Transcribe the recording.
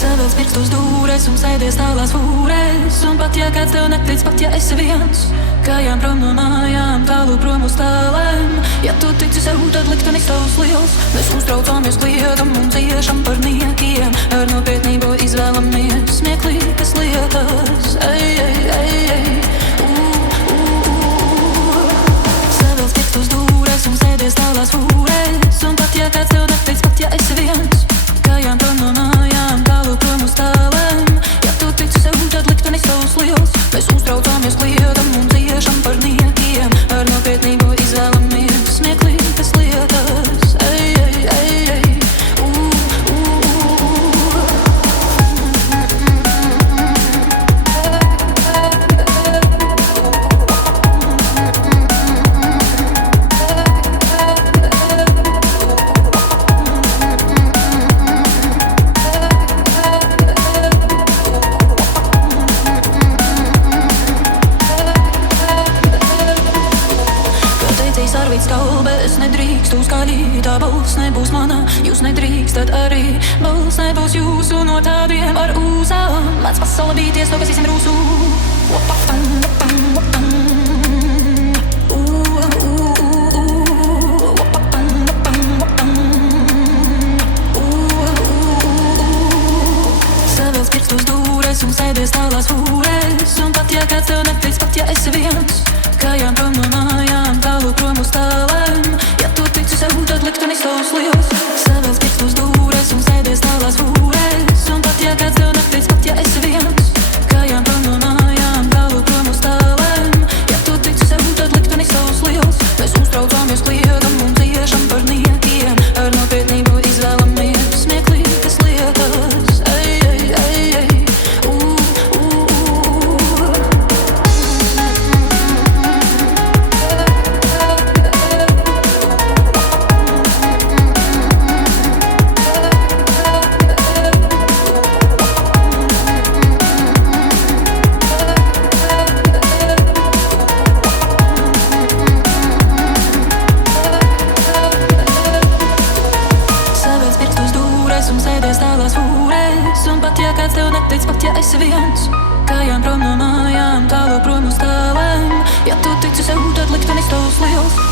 Savēl pirkstos dūrēs un sēdies tālās fūrēs. Un pat ja kāds tev netic, pat ja esi viens, kājām prom no mājām, tālu prom uz tālēm. Ja tu tici sev, tad liktenis tavs liels. Mēs uztraucamies, kliedam un ciešam par niekiem. Ar nopietnību izvēlamies smieklīgas lietas. Ei, ei, ei, ei. Savēl pirkstos dūrēs un sēdies tālās fūrēs. Un pat ja kāds tev netic, pat ja esi viens, kājām prom no mājām, tālu prom uz tālēm. Ja tu tici sev, tad liktenis tavs liels. Mēs uztraucamies, kliedam un ciešam par niekiem. Ar nopietnību izvēlamies smieklīgas lietas. Ei, ei, ei, ei. Es nedrīkstu skaļīt, tā balss nebūs mana. Jūs nedrīkstat arī, balss nebūs jūsu. No tādiem ar ūsām mēdz pasaule bīties, to kas visiem rūsu. Opapam, opam, opam. Opapam, opam, opam. Savēl pirkstos dūrēs un sēdies tālās fūrēs. Un pat ja kāds tev netic, pat ja esi viens, kājām prom no mājām, tālu prom uz tālēm. Ja tu tici sev, tad liktenis tavs liels. Savēl pirkstos dūrēs un sēdies tālās fūrēs. Un pat ja kāds tev netic, pat ja esi viens, kājām prom no mājām, tālu prom uz tālēm. Ja tu tici sev, tad liktenis tavs liels. Mēs uztraucamies, kliedam un ciešam par niekiem. Ar nopietnību izvēlamies smieklīgas lietas. Ei, ei, ei, ei. Un sēdies tālās fūrēs. Un pat ja kāds tev netic, pat ja esi viens, kājām prom no mājām, tālu prom uz tālēm. Ja tu tici sev, tad liktenis tavs liels.